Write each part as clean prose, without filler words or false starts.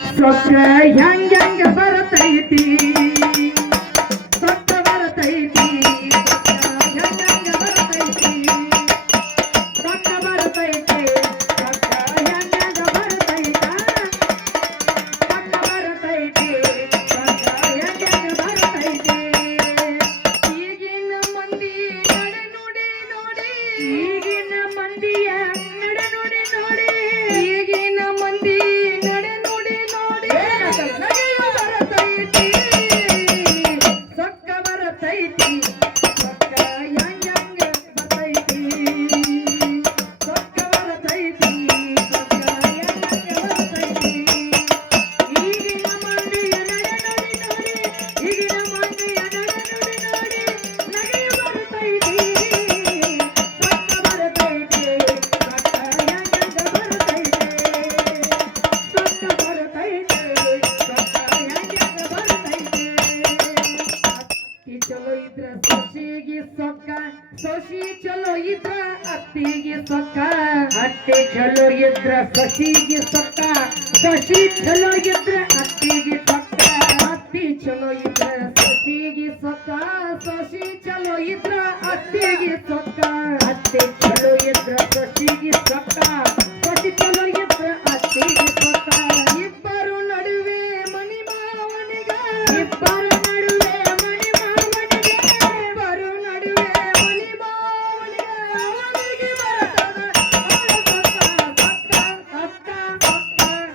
ಸೊಕ್ಕ ಹೆಂಗ ಬರತೈತಿ ಸೊಕ್ಕ ಬರತೈತಿ ಹೆಂಗ ಬರತೈತಿ ಸೊಕ್ಕ ಬರತೈತಿ ಸೊಕ್ಕ ಹೆಂಗ ಬರತೈತ ಸೊಕ್ಕ ಬರತೈತಿ ಸೊಕ್ಕ ಹೆಂಗ ಬರತೈತಿ ಈಗಿನ ಮಂದಿ ನಡೆ ನುಡಿ ನೋಡಿ ಈಗಿನ ಮಂದಿಯ ನಡೆ ನುಡಿ ನೋಡಿ ಈಗಿನ ಮಂದಿ ನಡೆ ನುಡಿ ನೋಡಿ ನಗೆಯು ಬರತೈತಿ ಸೊಕ್ಕ ಬರತೈತಿ ಸೊಕ್ಕ ಹೆಂಗ ಬರತೈತಿ ಸೊಕ್ಕ ಬರತೈತಿ ಸೊಕ್ಕ ಹೆಂಗ ಬರತೈತಿ ಈಗಿನ ಮಂದಿಯ ನಡೆ ನುಡಿ ನೋಡಿ ಈಗಿನ ಮಂದಿಯ ನಡೆ ನುಡಿ ನೋಡಿ ನಗೆಯು ಬರತೈತಿ ಸೊಕ್ಕ ಬರತೈತಿ ಸೊಕ್ಕ ಹೆಂಗ ಬರತೈತಿ ಸೊಕ್ಕ ಬರತೈತಿ ಸೊಕ್ಕ ಹೆಂಗ ಬರತೈತಿ ಅತ್ತಿ ಚಲೋ ಇದ್ರ ಸೊಸಿಗೆ ಸೊಕ್ಕ ಸೊಸಿ ಚಲೋ ಇದ್ರ ಅತ್ತಿಗೆ ಸೊಕ್ಕ ಅತ್ತಿ ಚಲೋ ಇದ್ರ ಸೊಸಿಗೆ ಸೊಕ್ಕ ಸೊಸಿ ಚಲೋ ಇದ್ರ ಅತ್ತಿಗೆ ಸೊಕ್ಕ ಅತ್ತಿ ಚಲೋ ಇದ್ರ ಸೊಸಿಗೆ ಸೊಕ್ಕ ಸೊಸಿ ಚಲೋ ಇದ್ರ ಅತ್ತಿಗೆ ಸೊಕ್ಕ ಅತ್ತಿ ಚಲೋ ಇದ್ರ ಸೊಸಿಗೆ ಸೊಕ್ಕ ಸೊಸಿ ಚಲೋ ಇದ್ರ ಅತ್ತಿಗೆ ಸೊಕ್ಕ ಇಬ್ಬರು ನಡುವೆ ಮನಿ ಮಾವನಿಗ ಇಬ್ಬರು ನಡುವೆ ಮನಿ ಮಾವನಿಗೆ ಇಬ್ಬರು ನಡುವೆ ಮನಿ ಮಾವನಿಗ ಅವನಿಗೆ ಬರ್ತದ ಸೊಕ್ಕ ಸೊಕ್ಕ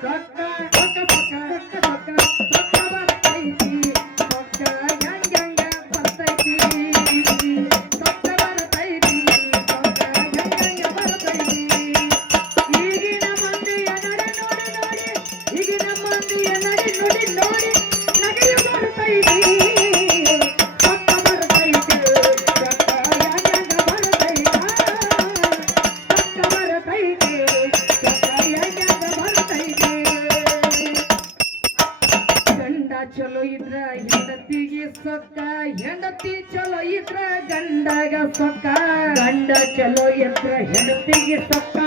ಸೊಕ್ಕ ಸೊಕ್ಕ ಸೊಕ್ಕ ಸೊಕ್ಕ ಬರ್ತೈತಿ ಸೊಕ್ಕ ಹೆಂಗ ಬರ್ತೈತಿ ಸೊಕ್ಕ ಬರ್ತೈತಿ ಸೊಕ್ಕ ಹೆಂಗ ಬರ್ತೈತಿ ಈಗಿನ ಮಂದಿಯ ನಡೆ ನೋಡಿ ನೋಡಿ ಈಗಿನ ಮಂದಿಯ ನಡೆ ನೋಡಿ ನೋಡಿ ನಗೆಯು ಬರ್ತೈತಿ ಸೊಕ್ಕ ಬರ್ತೈತಿ ಸೊಕ್ಕ ಹೆಂಗ ಬರ್ತೈತ ಸೊಕ್ಕ ಬರ್ತೈತಿ ಸೊಕ್ಕ ಹೆಂಗ ಬರ್ತೈತಿ ಗಂಡ ಚಲೋ ಇದ್ರ ಹೆಂಡತಿಗೆ ಸೊಕ್ಕ ಹೆಂಡತಿ ಚಲೋ ಇದ್ರ ಗಂಡಗ ಸೊಕ್ಕ ಗಂಡ ಚಲೋ ಇದ್ರ ಹೆಂಡತಿಗೆ ಸೊಕ್ಕ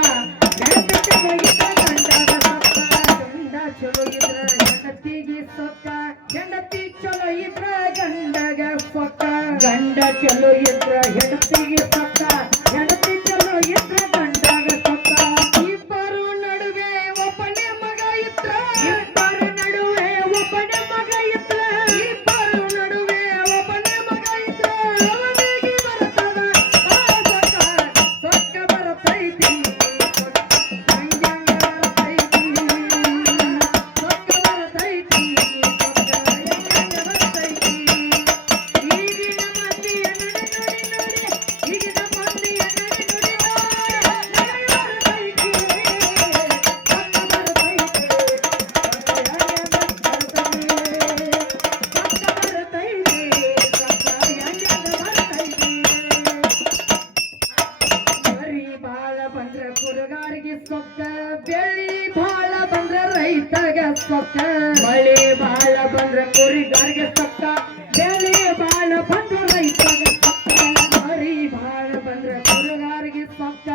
ಹೆಂಡತಿ ಚಲೋ ಇದ್ರ ಗಂಡಗ ಸೊಕ್ಕ ಗಂಡ ಚಲೋ ಇದ್ರ ಹೆಂಡತಿಗೆ ಸೊಕ್ಕ ಹೆಂಡತಿ ಚಲೋ ಇದ್ರ ಗಂಡಗ ಸೊಕ್ಕ ಗಂಡ ಚಲೋ ಇದ್ರ ಹೆಂಡತಿಗೆ ಸೊಕ್ಕ ಹೆಂಡತಿ ಚಲೋ ಇದ್ರ ಗಂಡಗ ಸೊಕ್ಕ ಇಬ್ಬರು ನಡುವೆ ಒಬ್ಬನೇ ಮಗ ಇದ್ರ ಇಬ್ಬರು ನಡುವೆ ಒಬ್ಬನೇ ಮಗ ಇದ್ರ ಇಬ್ಬರು ನಡುವೆ ಒಬ್ಬನೇ ಮಗ ಇದ್ರ ಅವನಿಗೆ ಬರ್ತದ ಸೊಕ್ಕ ಸೊಕ್ಕ ಬರತೈತಿ ಹೆಂಗ ಬರತೈತಿ ಸೊಕ್ಕ ಬರತೈತಿ ಸೊಕ್ಕ ಹೆಂಗ ಬರತೈತಿ ಈಗಿನ ಮಂದಿಯ ನಡೆ ನೋಡಿ ನೋಡಿ ಈಗಿನ ಮಂದಿಯ ನಡೆ ನೋಡಿ ನೋಡಿ ನಗೆ ಬರತೈತಿ ಸೊಕ್ಕ ಬರತೈತಿ ಸೊಕ್ಕ ಹೆಂಗ ಬರತೈತಿ ಸೊಕ್ಕ ಬರತೈತಿ ಸೊಕ್ಕ ಹೆಂಗ ಬರತೈತಿ ಮರಿ ಬಾಳ ಬಂದ್ರ ಕುರುಗಾರಿಗೆ ಸೊಕ್ಕ ಬೆಳಿ ಬಾಳ ಬಂದ್ರ ರೈತಗ ಸೊಕ್ಕ ಮಳೆ ಬಾಳ ಬಂದ್ರ ಕುರಿಗಾರಿಗೆ ಸೊಕ್ಕ ಬೆಳಿ ಬಾಳ ಬಂದ್ರ ರೈತಗ ಸೊಕ್ಕ ಮರಿ ಬಾಳ ಬಂದ್ರ ಕುರುಗಾರಿಗೆ ಸೊಕ್ಕ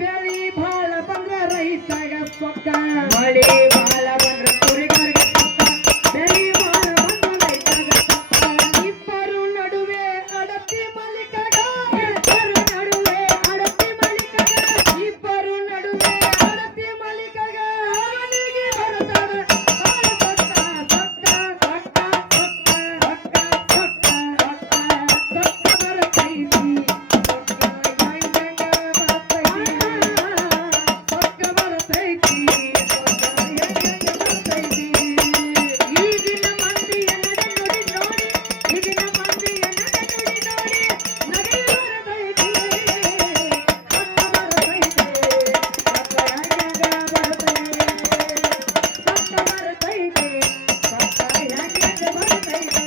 ಬೆಳಿ ಬಾಳ ಬಂದ್ರ ರೈತಗ ಸೊಕ್ಕ ಮಳೆ ಬಾಳ ಬಂದ್ರ ಕುರಿಗಾರಿಗೆ ಸೊಕ್ಕ ಬೆಳಿ ಬಾಳ ಬಂದ್ರ ರೈತಗ ಸೊಕ್ಕ ಇಬ್ಬರು ನಡುವೆ ಅಡತಿ ಮಲಿಕಗ ಇಬ್ಬರು ನಡುವೆ ಅಡತಿ ಮಲಿಕಗ ಇಬ್ಬರು ನಡುವೆ ಅಡತಿ ಮಲಿಕಗ ಅವನಿಗೆ ಬರ್ತದ ಸೊಕ್ಕ ಸೊಕ್ಕ ಸೊಕ್ಕ ಸೊಕ್ಕ ಸೊಕ್ಕ ಸೊಕ್ಕ ಸೊಕ್ಕ ಬರತೈತಿ ಸೊಕ್ಕ ಹೆಂಗ ಬರತೈತಿ ಸೊಕ್ಕ ಬರತೈತಿ ಸೊಕ್ಕ ಹೆಂಗ ಬರತೈತಿ ಈಗಿನ ಮಂದಿಯ ನಡೆ ನೋಡಿ ನೋಡಿ ಈಗಿನ ಮಂದಿಯ ನಡೆ ನೋಡಿ ನೋಡಿ ನಗೆಯು ಬರತೈತಿ ಸೊಕ್ಕ ಬರತೈತಿ ಸೊಕ್ಕ ಹೆಂಗ ಬರತೈತಿ ಸೊಕ್ಕ ಬರತೈತಿ ಸೊಕ್ಕ ಹೆಂಗ ಬರತೈತಿ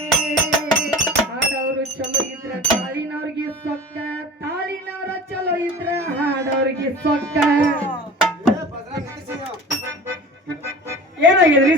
ಹಾಡೋರು ಚಲೋ ಇದ್ರ ತಾಳಿನವ್ರಿಗೆ ಸೊಕ್ಕ ತಾಳಿನವ್ರ ಚಲೋ ಇದ್ರ ಹಾಡೋರಿಗೆ ಸೊಕ್ಕ